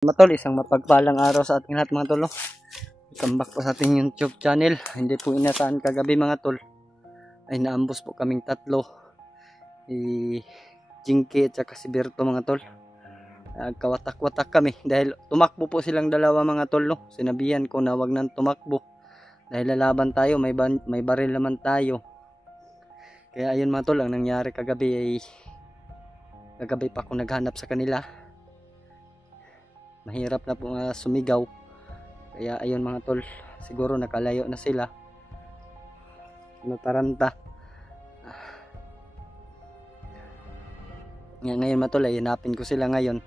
Mga tol, isang mapagpalang araw sa ating lahat mga tol. Welcome back po sa ating YouTube channel. Hindi po inasahan kagabi mga tol, ay naambos po kaming tatlo, Jinky at saka si Berto mga tol. Kawatak-watak kami dahil tumakbo po silang dalawa mga tol. Sinabihan ko na wag nang tumakbo dahil lalaban tayo, may baril naman tayo. Kaya ayun mga tol, ang nangyari kagabi ay kagabi pa ako naghanap sa kanila. Mahirap na po sumigaw. Kaya ayun mga tol, siguro nakalayo na sila. Nataranta. Ngayon mga tol, ay hanapin ko sila ngayon.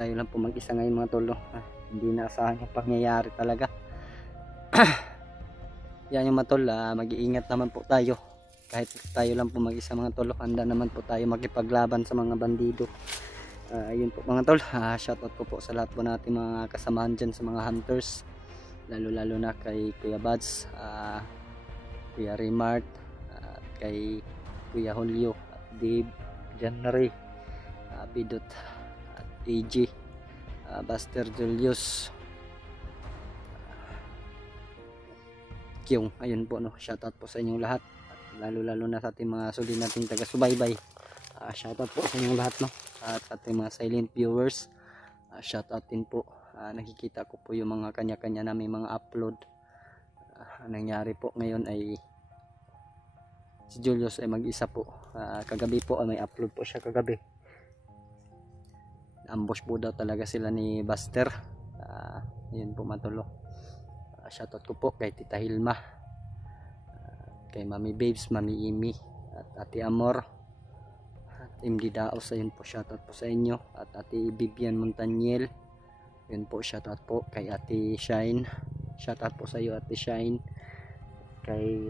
Tayo lang po mag-isa ngayon mga tol. Hindi naasahan yung pangyayari talaga. Yan yung mga tol, mag-iingat naman po tayo. Kahit tayo lang po mag-isa mga tol, handa naman po tayo makipaglaban sa mga bandido. Ayun po mga tol, shoutout ko po sa lahat po natin mga kasamahan dyan sa mga hunters, lalo na kay Kuya Bads, Kuya Remart, kay Kuya Julio, Dave, January, Bidot, at AG, Buster Julius, Kyung. Ayun po, shoutout po sa inyong lahat, at lalo na sa ating mga suli nating taga-subaybay. Shoutout po sa inyong lahat at sa ating mga silent viewers. Shoutout din po. Nakikita ko po yung mga kanya-kanya namin mga upload. Nangyari po ngayon ay si Julius ay mag-isa po. Kagabi po may upload po siya kagabi. Ambush po daw talaga sila ni Buster. Ayun po matulo. Shoutout ko po kay Tita Hilma, kay Mami Babes, Mami Imi, at Ate Amor, MD Daos. Ayun po, shoutout po sa inyo. At Ate Vivian Montaniel, yun po, shoutout po kay Ate Shine. Shoutout po sa iyo Ate Shine. Kay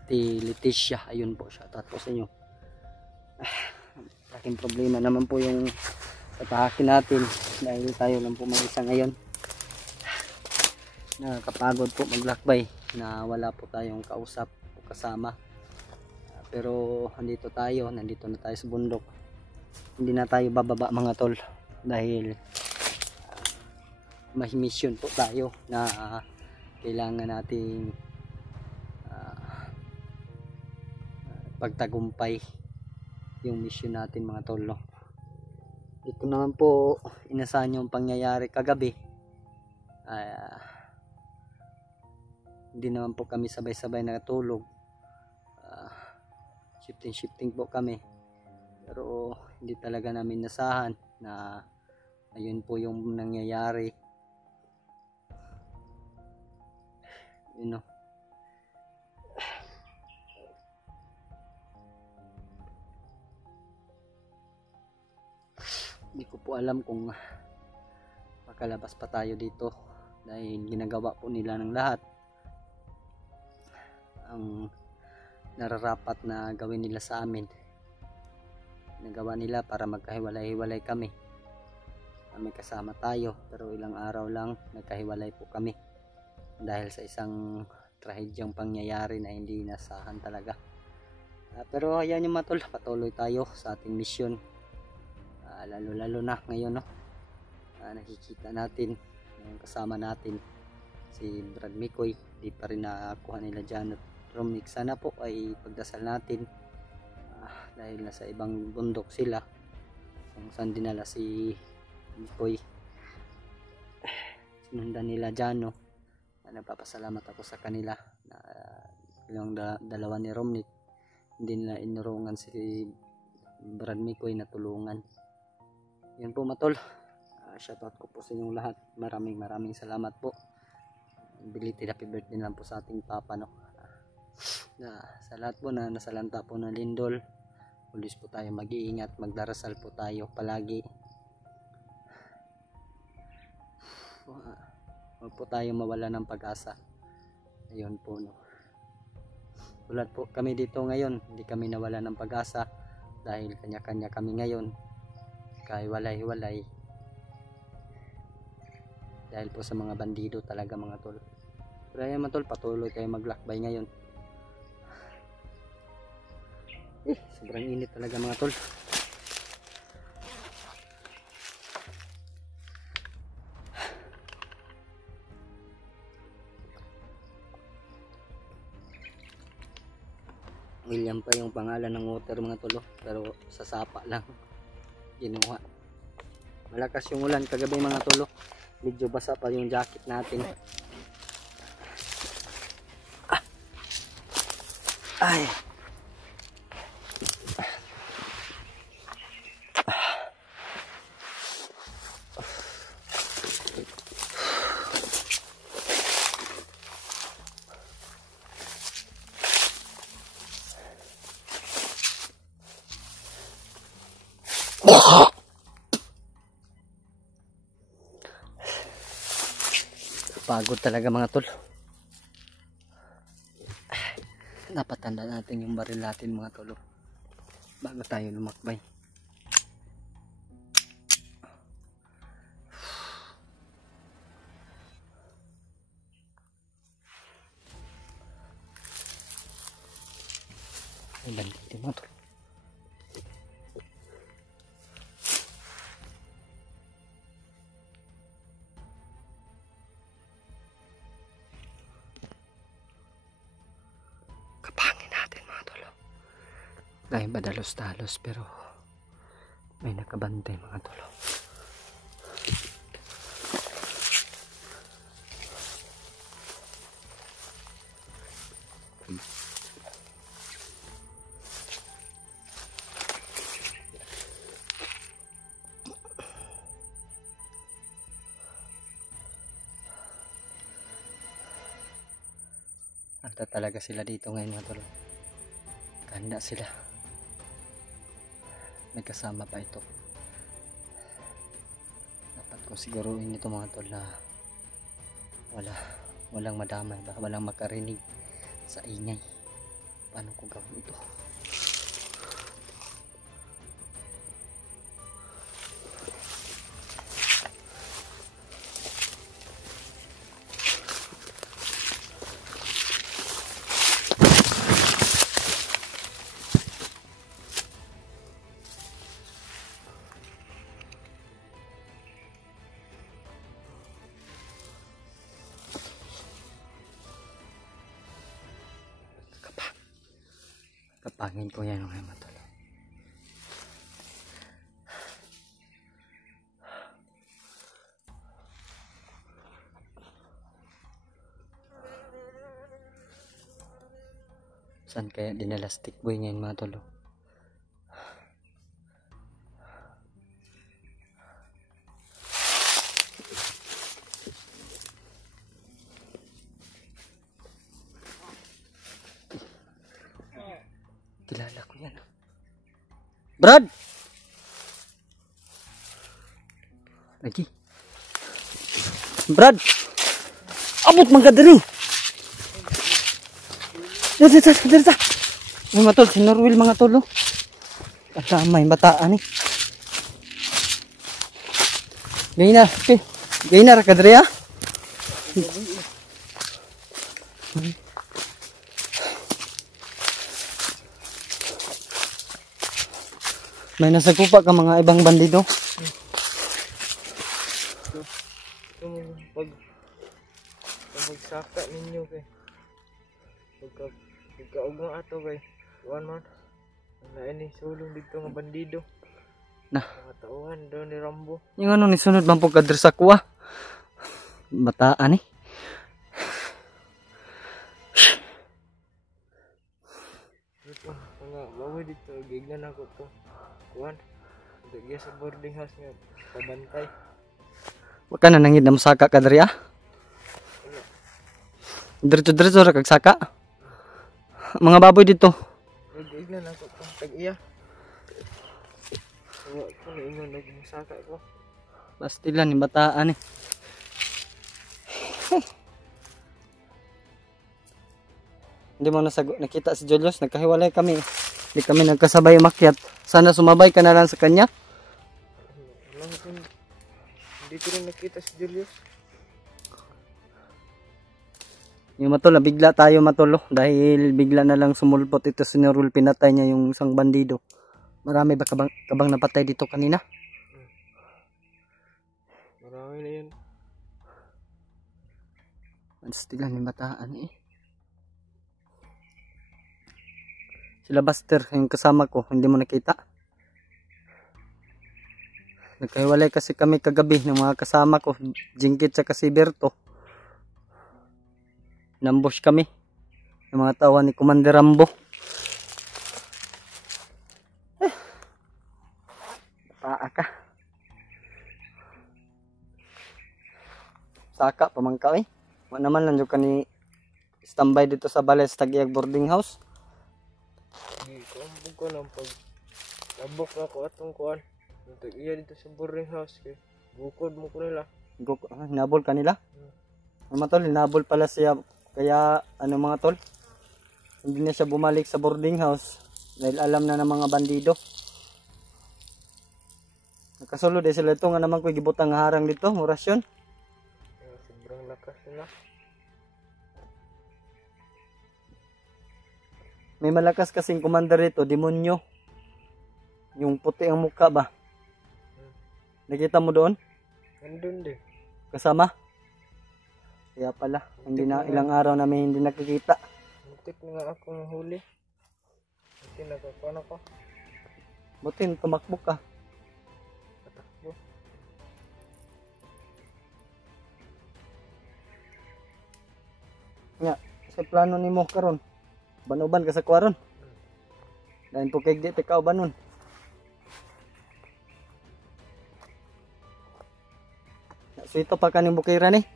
Ate Leticia, ayun po, shoutout po sa inyo. Aking problema naman po yung patahakin natin dahil tayo lang po mag-isa ngayon. Nakakapagod po maglakbay na wala po tayong kausap o kasama. Pero nandito na tayo sa bundok. Hindi na tayo bababa mga tol dahil may mission po tayo na kailangan nating pagtagumpay yung mission natin mga tol. Dito naman po inasahan yung pangyayari kagabi. Hindi naman po kami sabay-sabay natulog. Shifting po kami. Pero hindi talaga namin nasahan na ayun po yung nangyayari. Hindi ko po alam kung makalabas pa tayo dito dahil ginagawa po nila ng lahat ang nararapat na gawin nila sa amin. Nagawa nila para magkahiwalay-hiwalay kami. May kasama tayo pero ilang araw lang nagkahiwalay po kami dahil sa isang trahedyang pangyayari na hindi inasahan talaga. Pero ayan yung matol, patuloy tayo sa ating mission. Lalo na ngayon nakikita natin yung kasama natin si Brad Mikoy, di pa rin nakuha nila dyan at Romnick. Sana po ay pagdasal natin dahil nasa ibang bundok sila kung saan dinala si Mikoy. Sinundan nila dyan. Nagpapasalamat ako sa kanila na yung dalawa ni Romnick hindi nila inurungan si Brad Mikoy na tulungan. Yan po matol, shoutout ko po sa inyong lahat. Maraming salamat po. Belated happy birthday lang po sa ating papa sa lahat po na nasalanta po ng lindol. Pulis po tayo mag-iingat, magdarasal po tayo palagi. Huwag po tayo mawala ng pag-asa. Ayun po tulad po kami dito ngayon, hindi kami nawala ng pag-asa dahil kanya-kanya kami ngayon, kahiwalay-hiwalay dahil po sa mga bandido talaga mga tol. Pero ayan mga tol, patuloy kayo maglakbay ngayon. Sobrang init talaga mga tol. William pa yung pangalan ng water mga tol, pero sa sapa lang ginuha. Malakas yung ulan kagabi mga tol. Medyo basa pa yung jacket natin. Ay. Pagod talaga mga tol. Dapat tanda natin yung baril natin mga tol bago tayo lumakbay. Ay, bandito mga tol. Dahil badalos-dalos pero may nakabantay mga tolo. Ata talaga sila dito ngayon mga tolo. Ganda sila. May kasama pa ito. Dapat ko siguruhin ito mga tol na walang madamay ba, walang makarinig sa ingay. Paano ko gawin ito? Kapangin ko yan mga matol. Saan kaya dinala stick boy ngayon mga tol? Kilala ko yan. Brad! Lagi. Brad! Abot magkadali! Dito. May matol, si Norwil mga tol. Kasama yung bataan eh. Gayna, okay. Gayna, rakadri ah. May nasagupa ka mga ibang bandido. Pag magsaka ninyo kay pagkaugang ato kay one man na ini sulong dito nga bandido Na mga tauhan daw ni Rambo. yung ano ni sunod man po kadre sa kuha. Bataan eh. Dito mga bawi dito gignan ako to kuan dagya sa boarding house nga pabantay. Wa ka na nangid na musaka kadre ah. Diretso ra kag saka. Mga baboy dito. Gignan ako to tag-iya. Wa ko na ingon nagmusaka ko. Pastilan ni bataan eh. Hindi mo nakita si Julius, nagkahiwalay kami. Hindi kami nagkasabay umakyat. Sana sumabay ka na lang sa kanya. Hindi ko rin nakita si Julius. Yung matol, bigla tayo matol dahil bigla na lang sumulpot ito si Nerul, pinatay niya yung isang bandido. Marami ba kabang napatay dito kanina? Marami na yun. Stilan yung bataan eh. Sila Buster, yung kasama ko, hindi mo nakita. Nagkahiwalay kasi kami kagabi ng mga kasama ko, Jingkit sa si Berto. Nambush kami ng mga tawa ni Commander Rambo. Paa ka. Saka pamangka eh. Wala naman lang ka ni standby dito sa Balay sa Tagiag boarding house. Hindi ko ambog ko ng pag tabok na ko atong kuan. Nag-iya dito sa boarding house kay bukod mo ko nila. Hinabol ka nila? Mga tol, hinabol pala siya. Kaya ano mga tol, hindi na siya bumalik sa boarding house dahil alam na ng mga bandido. Nakasulod eh sila ito nga naman ko gibutang harang dito, orasyon. Sobrang lakas nila. May malakas kasing commander rito, demonyo. Yung puti ang mukha ba? Nakita mo doon? Nandun din. Kasama? Kaya pala, hindi na ilang araw namin hindi nakikita. Muntik na nga akong huli. Buti nakakuan ako. Buti tumakbo ka. Patakbo. Nga, sa plano ni mo karon, banuban ka sa kwaron. Dahil po kay di tikaw banon. Suito pa kaning bukiran eh.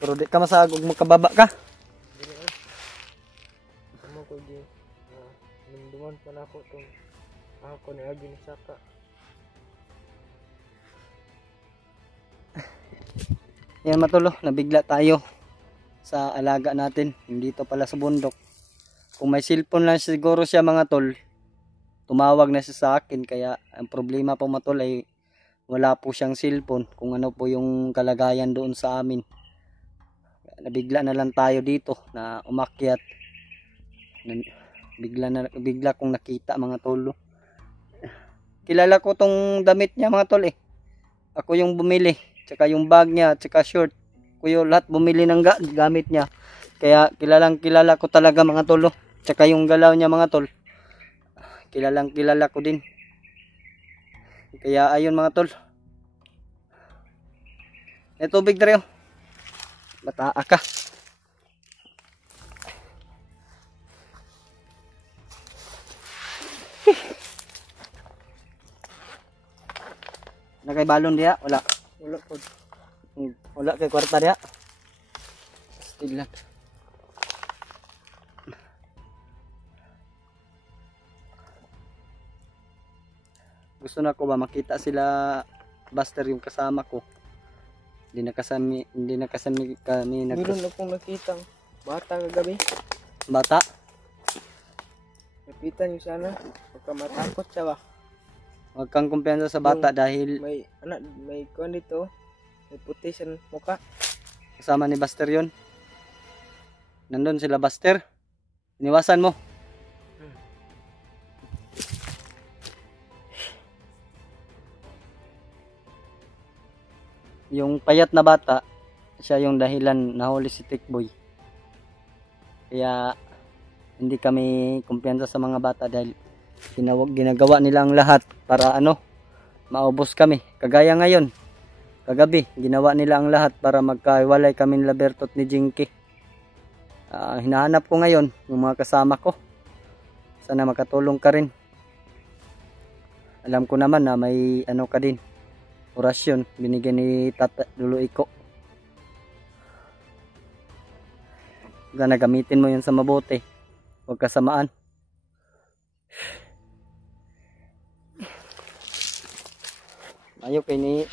Pero di ka masagog makababa ka. Dili ay. Amo ko di. Nunduman pa na ako tong ako ni agi ni Saka. Yan matulo, nabigla tayo sa alaga natin. Hindi to pala sa bundok. Kung may cellphone lang siguro siya mga tol, tumawag na siya sa akin. Kaya ang problema po matol ay wala po siyang cellphone. Kung ano po yung kalagayan doon sa amin. Nabigla na lang tayo dito na umakyat. Bigla kong nakita mga tol. Kilala ko tong damit niya mga tol eh. Ako yung bumili. Tsaka yung bag niya, tsaka short. Kuyo lahat bumili ng gamit niya. Kaya kilala ko talaga mga tol. Tsaka yung galaw niya mga tol. Kilala ko din. Kaya ayun mga tol. Ito tubig dre. Bataa ka. Nakay balon diya? Wala. Wala po. Wala kay kwarta diya. Still lang. Gusto na ko ba makita sila Buster yung kasama ko. Hindi na kasami kami Meron akong nakitang bata kagabi. Bata? Napitan niyo sana. Baka matakot siya ba? Huwag kang kumpiyansa sa bata dahil May kuan dito. May puti sa mukha. kasama ni Buster yun. Nandun sila Buster. Iniwasan mo. Yung payat na bata, siya yung dahilan nahuli si Tikboy. Kaya hindi kami kumpiyansa sa mga bata dahil ginagawa nila ang lahat para maubos kami. Kagaya ngayon, kagabi, ginawa nila ang lahat para magkahiwalay kami ni Berto at ni Jinky. Hinahanap ko ngayon yung mga kasama ko. Sana makatulong ka rin. Alam ko naman na may ka din. Orasyon binigyan ni Tata Dulo Iko. Gana gamitin mo yun sa mabuti. Huwag kasamaan. Ayaw kay ni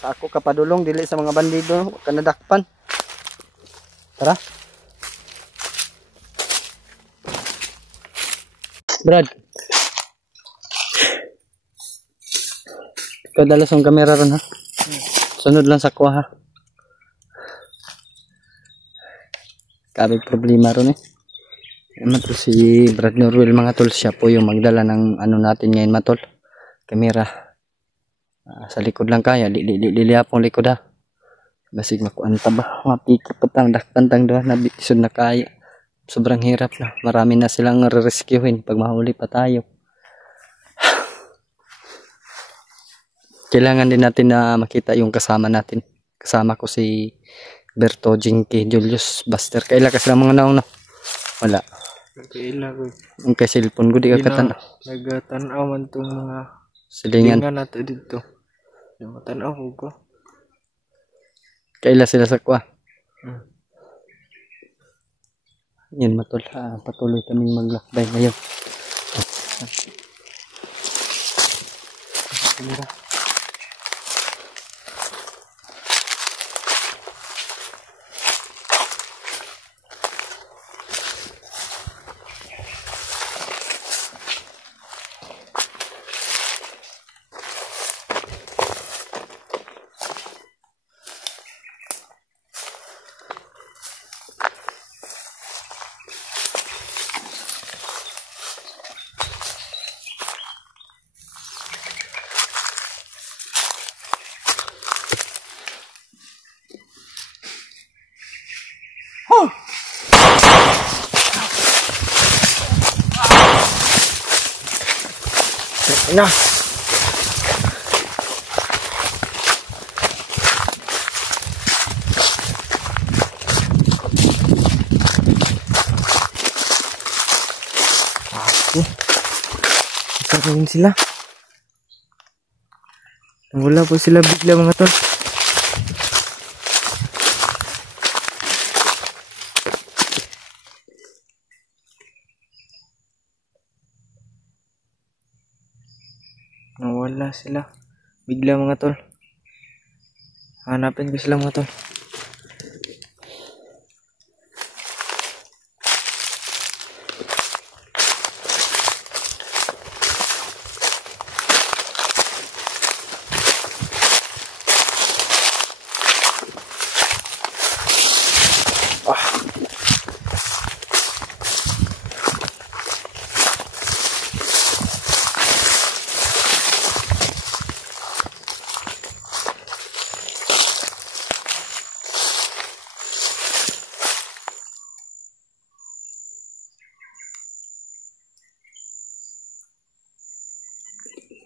sa ako kapadulong dili sa mga bandido. Huwag ka nadakpan. Tara. Brad. Kadalas ang kamera ron ha. Sunod lang sa kuha ha. kabig problema ron eh. Naman to si Brad Norwell mga tol, siya po yung magdala ng ano natin ngayon mga tol, kamera. Sa likod lang kaya, liliyapong likod ha. Basig makuanta ba, mapikit patang dakpantang doon na isod na kaya. Sobrang hirap na, marami na silang re-rescuehin pag mahuli pa tayo. Kailangan din natin na makita yung kasama natin. Kasama ko si Berto, Jinky, Julius, Buster. Kaila ka sila mga naong na? Wala. Kaila ko. Yung kay cellphone ko di ka katanaw. Nagtanaw man itong mga silingan nato dito. Matanaw ko. Kaila sila sa kwa. Yan matol. Patuloy kaming maglakbay ngayon. Kamera. Na. Saan sila? Wala po sila bigla mga tol. Nawala sila bigla mga tol. Hanapin ko sila mga tol.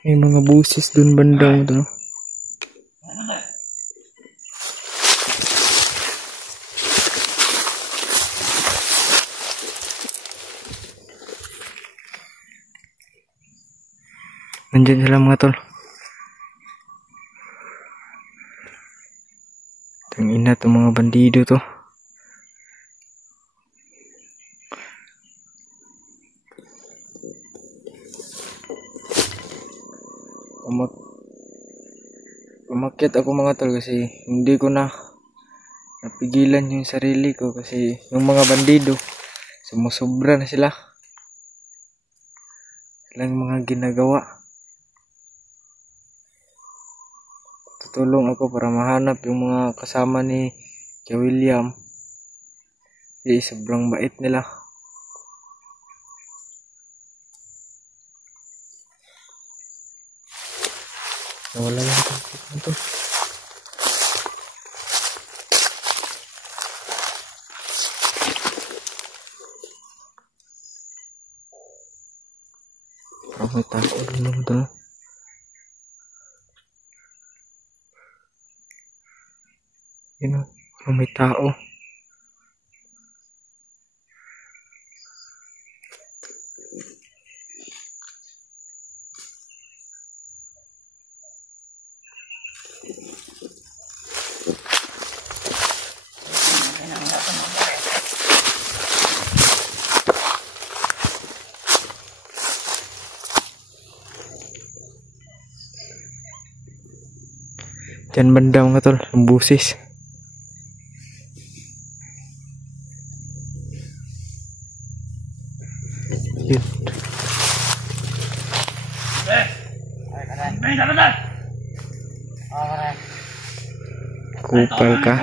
May mga busis dun bandang to. Nandiyan sila mga tol. Tangina to mga bandido to. Umakyat ako mga tol kasi hindi ko na napigilan yung sarili ko kasi yung mga bandido sumusobra na sila. Silang mga ginagawa. Tutulong ako para mahanap yung mga kasama ni Kuya William. Sobrang bait nila. Nawala lang ito. Parang may tao din lang ito. Yun o, parang may tao. Diyan banda mga tol, ang busis. Yun. Kupal ka.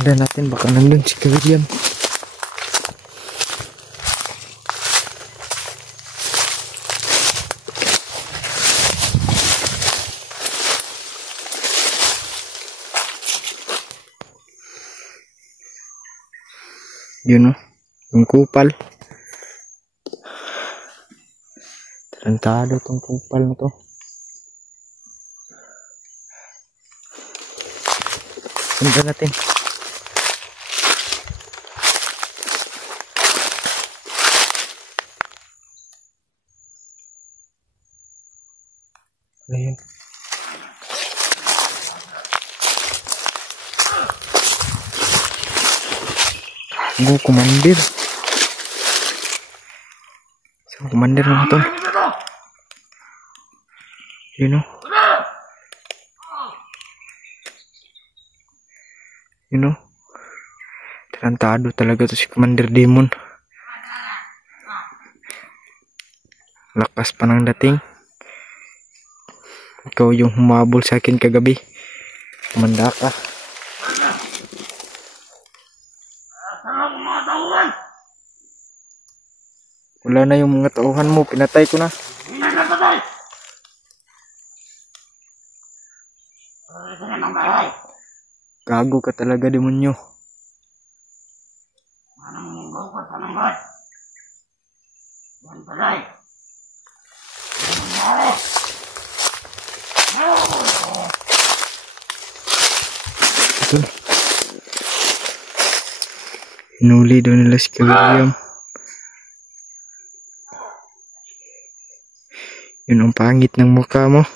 Sundan natin, baka nandun si Kuya William. Yun o, yung kupal. Tarantado tong kupal na to. Sundan natin. Ayun. Go komandir. Sa komandir na to. You know. You know. Tarantado talaga to si Commander Demon. Lakas pa ng dating. Ikaw yung humabol sa akin kagabi. Kumanda ka. Wala na yung mga tauhan mo. Pinatay ko na. Gago ka talaga, demonyo. Ito. Hinuli daw nila si William. Yun ang pangit ng mukha mo.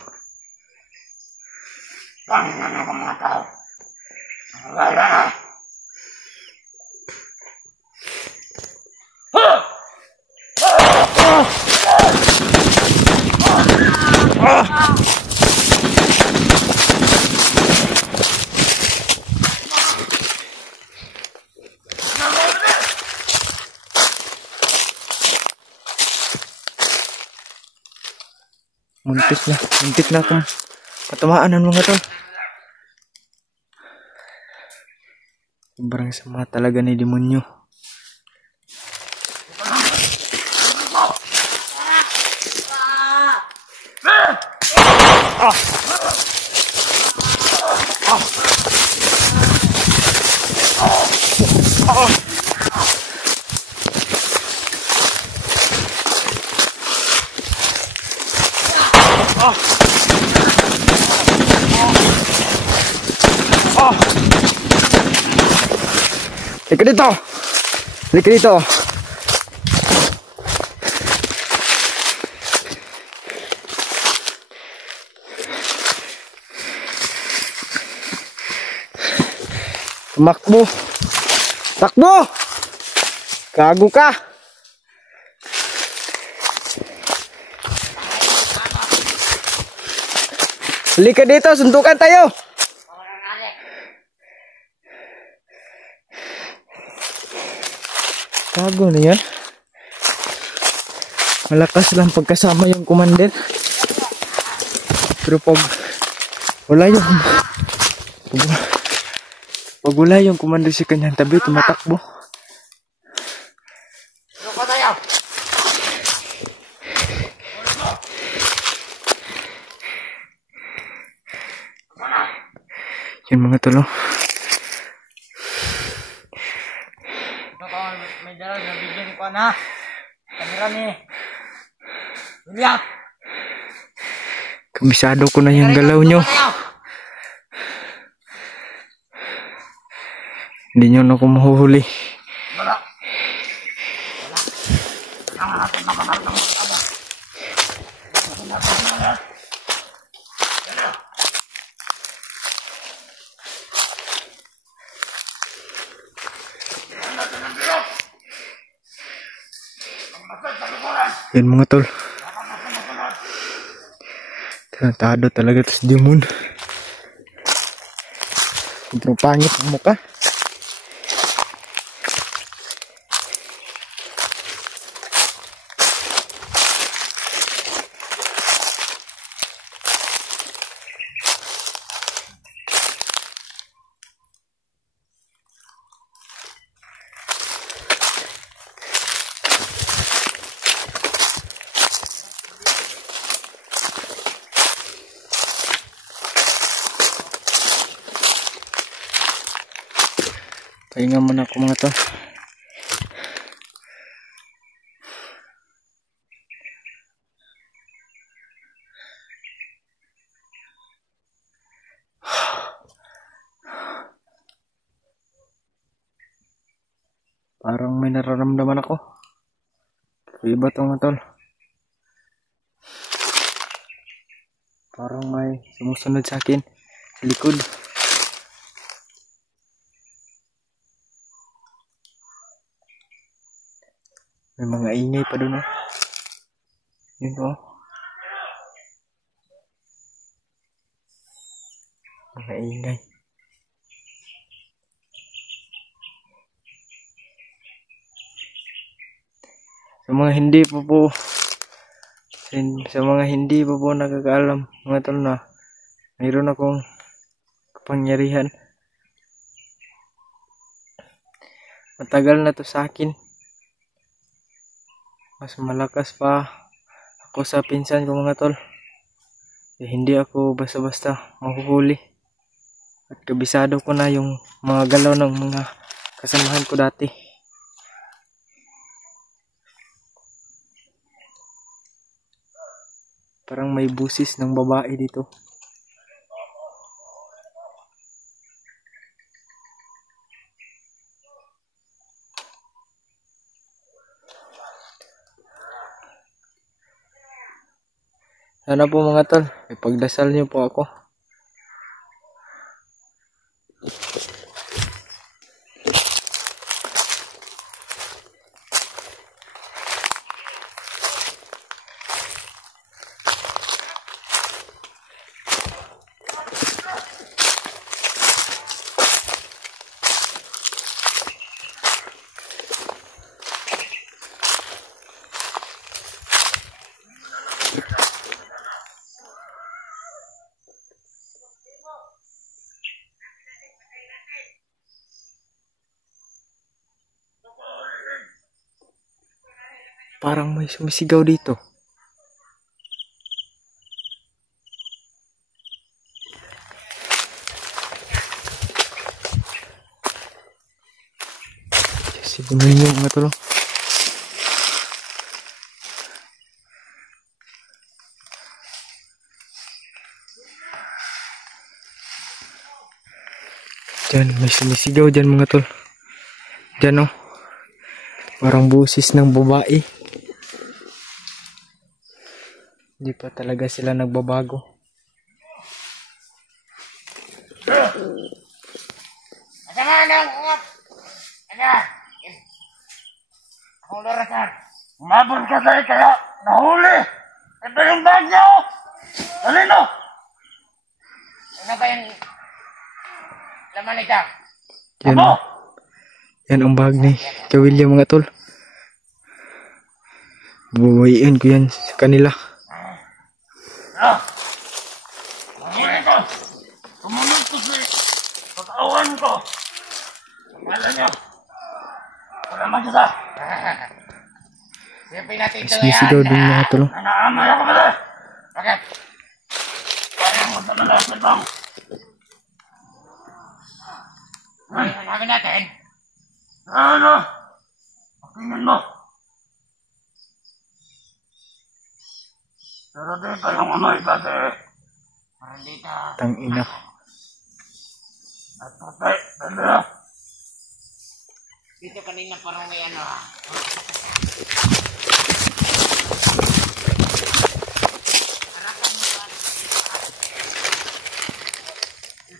Muntik na akong patamaan ng mga to. Sobrang sama talaga ni demonyo. Halika dito! Halika dito! Tumakbo! Takbo! Gago ka! Halika dito! Suntukan tayo! Gago na yan. Malakas lang pagkasama yung commander. Pero pag wala yung commander sa kanyang tabi, tumatakbo. Yan mga tolo. May dalaw, nabigyan ko na. Kamera ni William. Kabisado ko na yung galaw nyo. Hindi nyo na ako mahuhuli. Yan mga tol. Tarantado talaga tas Jumon. Sobrang pangit ang mukha. Pahinga muna ako mga tol. Parang may nararamdaman ako. Iba to mga tol. Parang may sumusunod sa akin sa likod. May mga ingay pa doon, oh. Yun, oh. Mga ingay. Sa mga hindi pa po nakakaalam, mga tol, na mayroon akong kapangyarihan. Matagal na to sa akin. Mas malakas pa ako sa pinsan ko mga tol. Hindi ako basta-basta mahuhuli. At kabisado ko na yung mga galaw ng mga kasamahan ko dati. Parang may busis ng babae dito. Sana po mga tol, ipagdasal niyo po ako. Parang may sumisigaw dito. Sibunan niyo mga tol. Diyan, may sumisigaw dyan mga tol. Diyan, oh. Parang busis ng babae. Hindi pa talaga sila nagbabago. Akong larasan. Umabot ka sa'yo kaya nahuli. Ito yung bag niya, oh. Talino. Ano ba yung laman nito? Yan, Abo! yan ang bag ni Kawilya mga tol. Bubuhayin ko yan sa kanila. Nahuli ko. Tumunod ko sa pag-awan ko. Wala niyo. Wala mag-isa. Siyempre natin ito yan. Sumisigaw din mga tol. Nanaamay ako pala. Bakit? Parang mo sa malapit bang. Ay, hanapin natin. Ano? Tingnan mo. Pero di kayong umay kasi. Parang dito. Tangina. At patay. Dala. Dito kanina parang may ano.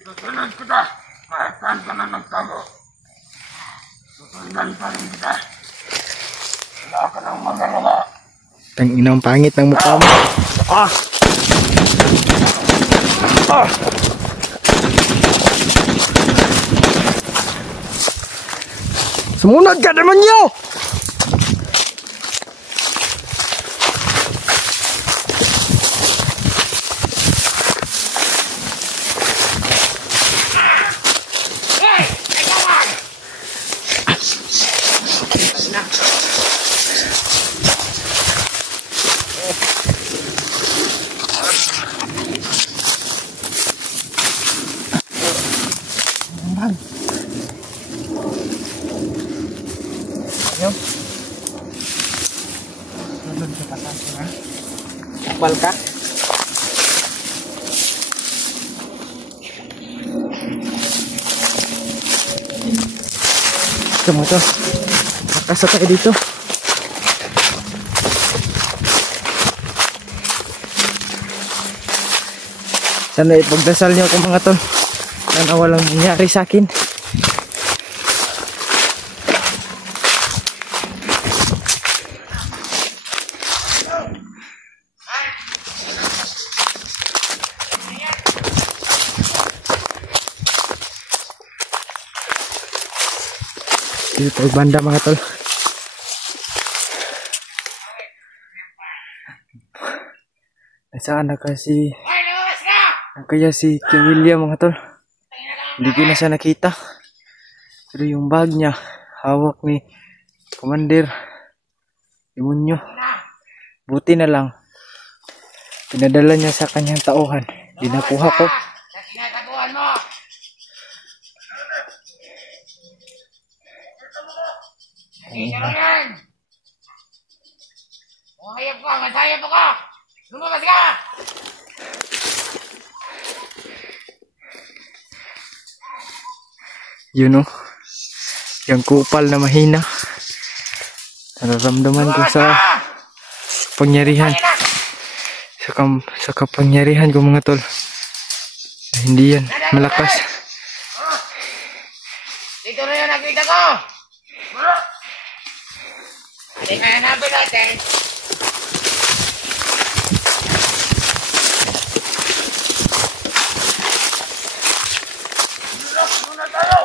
Susunod kita. Kahit saan ka na nagtago. Susundan pa rin kita. Wala ka nang magagawa. Tanginang pangit ng mukha mo. Ah! Ah! Sumunod ka naman nyo! Takbal ka? Ito mo to. Makasa tayo dito. Sana ipagdasal niyo ako mga tol. Sana walang nangyari sa akin. Dito tayo banda mga tol. Saan na kasi kaya si King William mga tol? Hindi ko na siya nakita. Pero yung bag niya hawak ni Commander Demonyo. Buti na lang pinadala niya sa kanyang tauhan. Dinakuha ko. Umayag ka, masayap ako! Lumabas ka! Yun o. Yung kupal na mahina. Nararamdaman ko sa pangyarihan. Sa kapangyarihan ko mga tol. Na hindi yan malakas. Dito na yung nakita ko! Hindi ka hanapin natin. Muna tayo!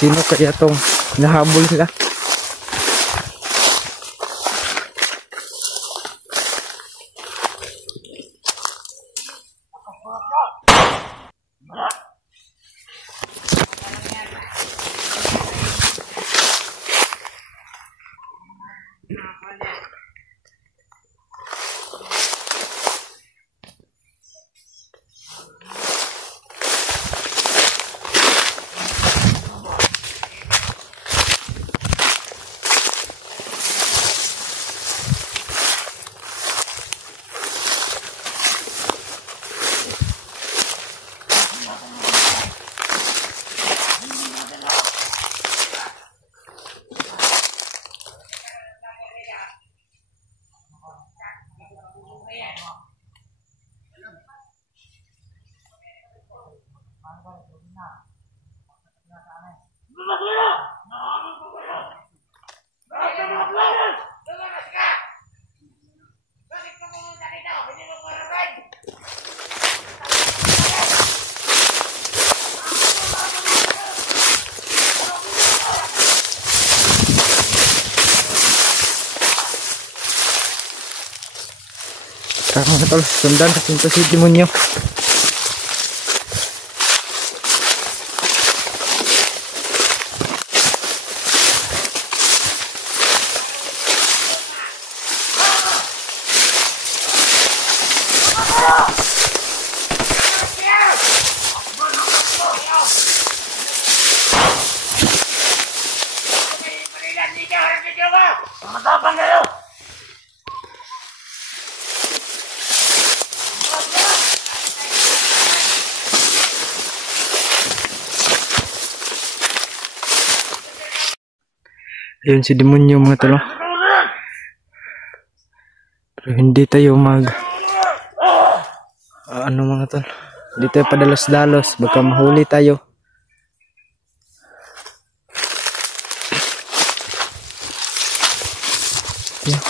Sino kaya tong nahabol sila? Tara mga tol, sundan kasi ito si Demonyo. Matapang kayo! Ayun si Demonyo mga tol. Pero hindi tayo ano mga tol, hindi tayo padalos-dalos, baka mahuli tayo. Yeah.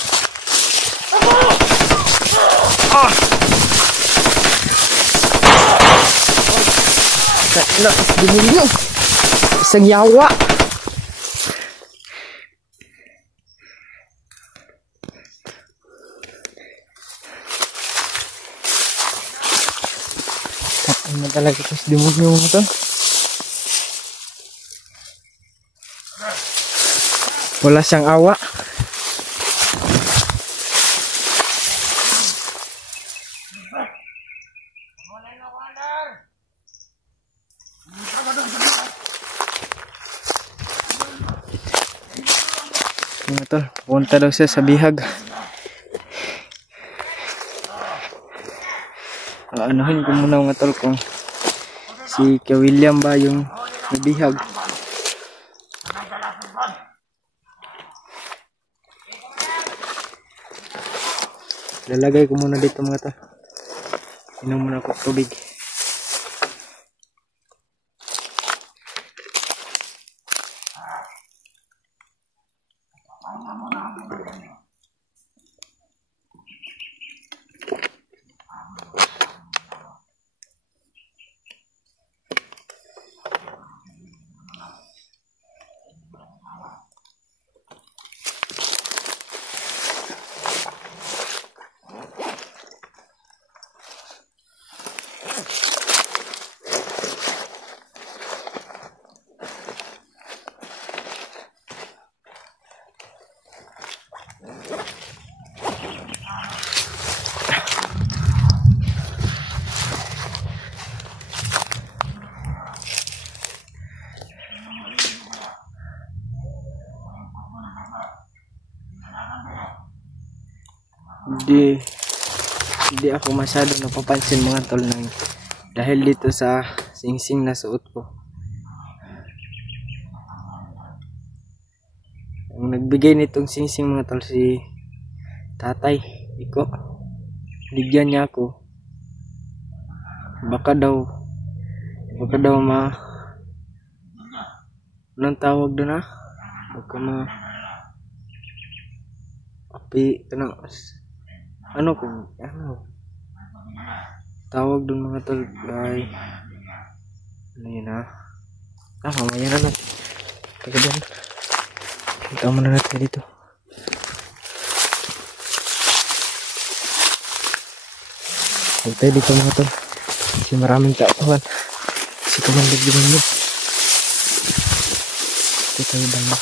Demonyo, isang yawa. Ano talaga ito sa demonyo mo to? Wala siyang awa. Mga tol, punta daw siya sa bihag. Anuhin ko muna mga tol kung si Kuya William ba yung nabihag. Lalagay ko muna dito mga tol. Inom muna ako tubig. Hindi ako masyado napapansin mga tol dahil dito sa singsing na suot ko. Ang nagbigay nitong singsing mga tol si Tatay Iko. Bigyan niya ako. Baka daw anong tawag doon ah? Baka ano tawag doon mga tol ay ano yun ah? Mamaya na natin. Kagadan. Kita muna natin dito. Huwag tayo dito mga tol. Kasi maraming tauhan. Kasi kumandag yun. Ito tayo banda.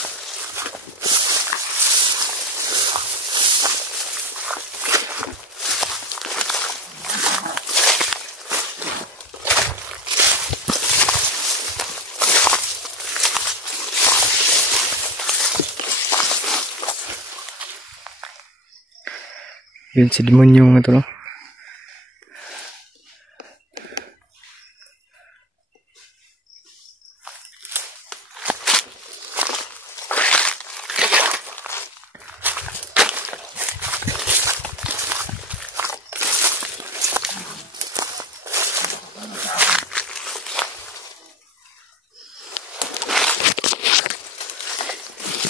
Yun si demonyo mga tol.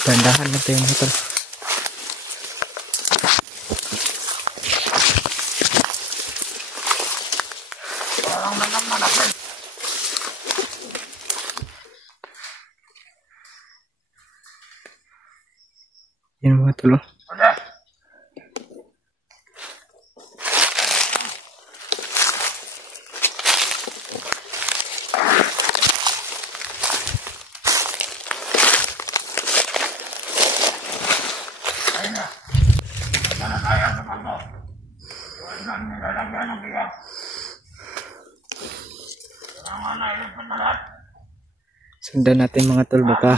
Bandahan natin yung motor. Yan mga tol. Sundan natin mga tol baka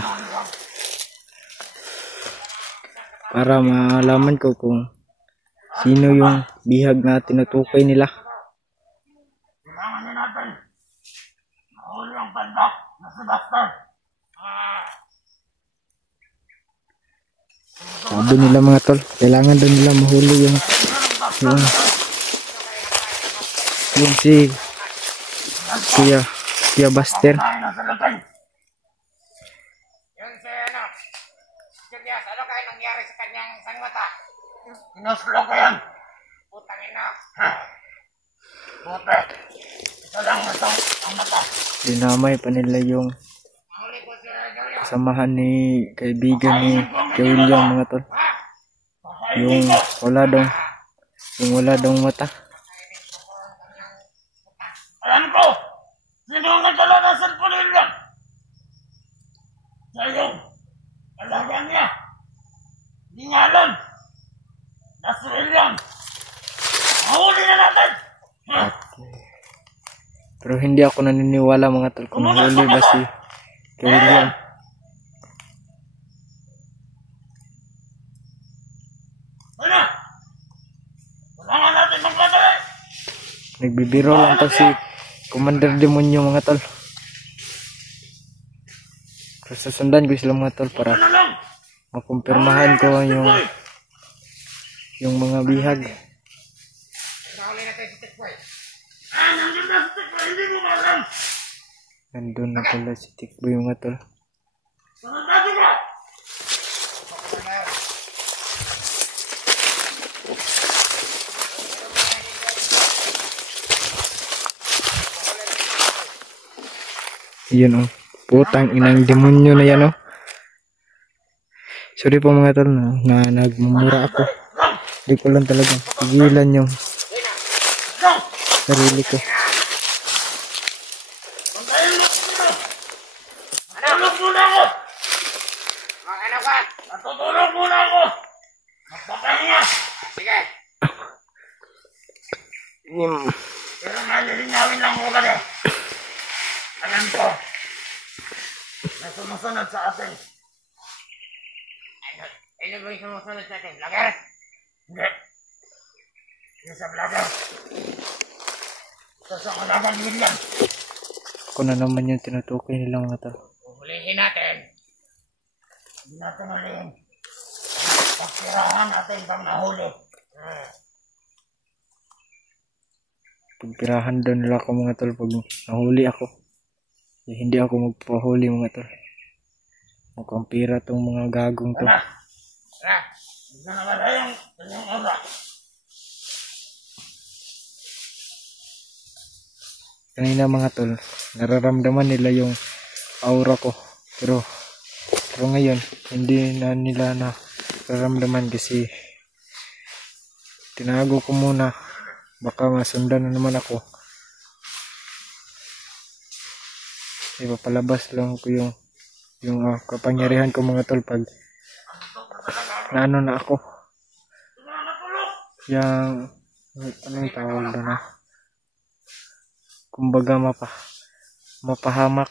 para malaman ko kung sino yung bihag na tinutukoy nila. Kailangan natin mahuli ang banda na si Buster. Sabi nila mga tol, kailangan daw nila mahuli yung yung si Kuya Buster. Ay, nasa lagay. Yun si ano? Julius, ano kaya nangyari sa kanyang sangmata? Inuslo ko yan. Putang ina. Puta. Isa lang ang mata. Dinamay pa nila yung Mahuli ko si Julius. kasamahan ni kaibigan ni Kuya William, mga tol. Yung wala dong mata. Alam ko. Sino ang nagdala ng cellphone nila? Siya yung alaga niya. Hindi nga alam. Nasa William. Mahuli na natin. Pero hindi ako naniniwala, mga tol, kung huli ba si Kuya William. Ano? Kailangan natin magpadali. Nagbibiro lang to si Commander Demonyo, mga tol. Pero susundan ko sila, mga tol, para Ano lang? makumpirmahan ko yung mga bihag. Nahuli natin si Tikboy. Nandun na si Tikboy. Hindi mo ba alam? Nandun na pala si Tikboy, mga tol. Pagkakado ka! Yun, oh. Putang inang demonyo na yan, oh. Sorry po, mga tol, na nagmumura ako. Hindi ko lang talaga pigilan yung sarili ko. Pagkain mo dito! Natulog muna ako! Ano ka? Natutulog muna ako! Magpapahinga! Sige! Pero nalilingawin lang ko kasi. Alam ko na sumusunod sa atin. Ano ba yung sumusunod sa atin? Vlogger? Hindi. Yung sa vlogger. Ito sa kalaban William. Ako na naman yung tinutukoy nila, mga tol. Huhulihin natin. Hindi natin hulihin. Pagtirahan natin pag nahuli. Pagpirahan daw nila ako, mga tol, pag nahuli ako. Eh, hindi ako magpahuli, mga tol. Mukhang pira tong mga gagong to. Tara! Tara! Hindi na wala yung oras. Kanina, mga tol, nararamdaman nila yung aura ko. Pero ngayon, hindi na nila nararamdaman kasi tinago ko muna. Baka masundan na naman ako. Ipapalabas lang ko yung kapangyarihan ko, mga tol, pag naano na ako. Yung anong tawag doon, kumbaga mapahamak.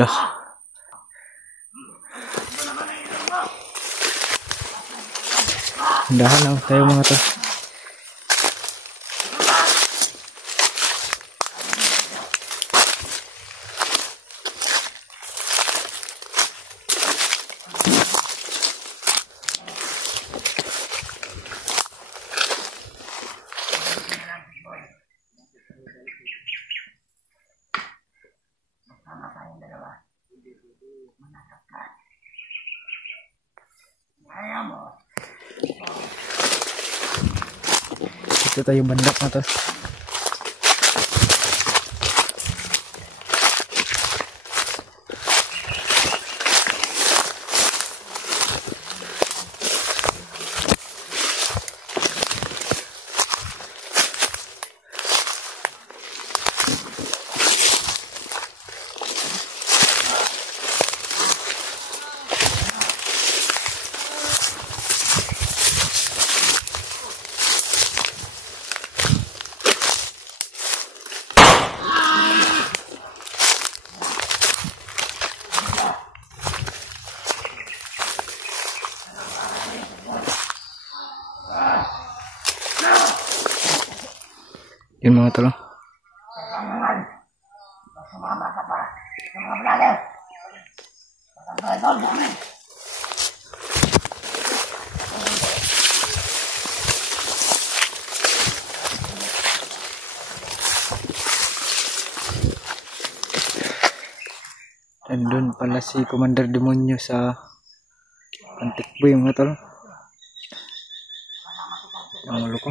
Lah. Dahan lang tayo mga tol. Dito tayo banda mga tol. Yun mga tol. Sumama ka pa sa mga vlogger. Idol kami. Nandun pala si Commander Demonyo sa Antikboy mga tol. Ang ulo ko.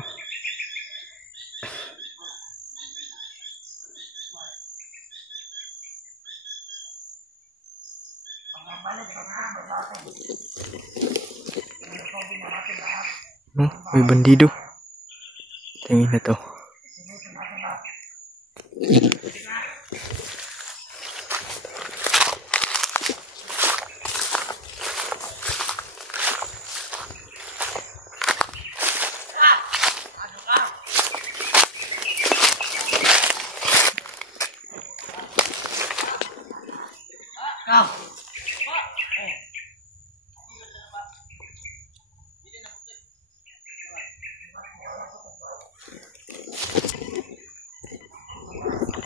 May bandido. Tingin na to.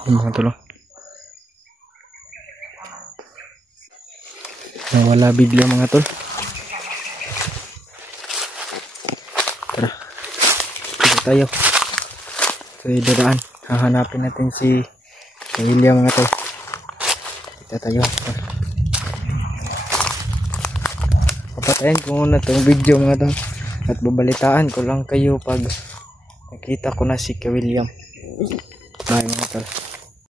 Mga tol. Nawala bigla mga tol. Tara. Dito tayo. Sa daraan. Hahanapin natin si William mga tol. Dito tayo. Papatayin ko muna itong video mga tol. At babalitaan ko lang kayo pag nakita ko na si William. Bye mga tol.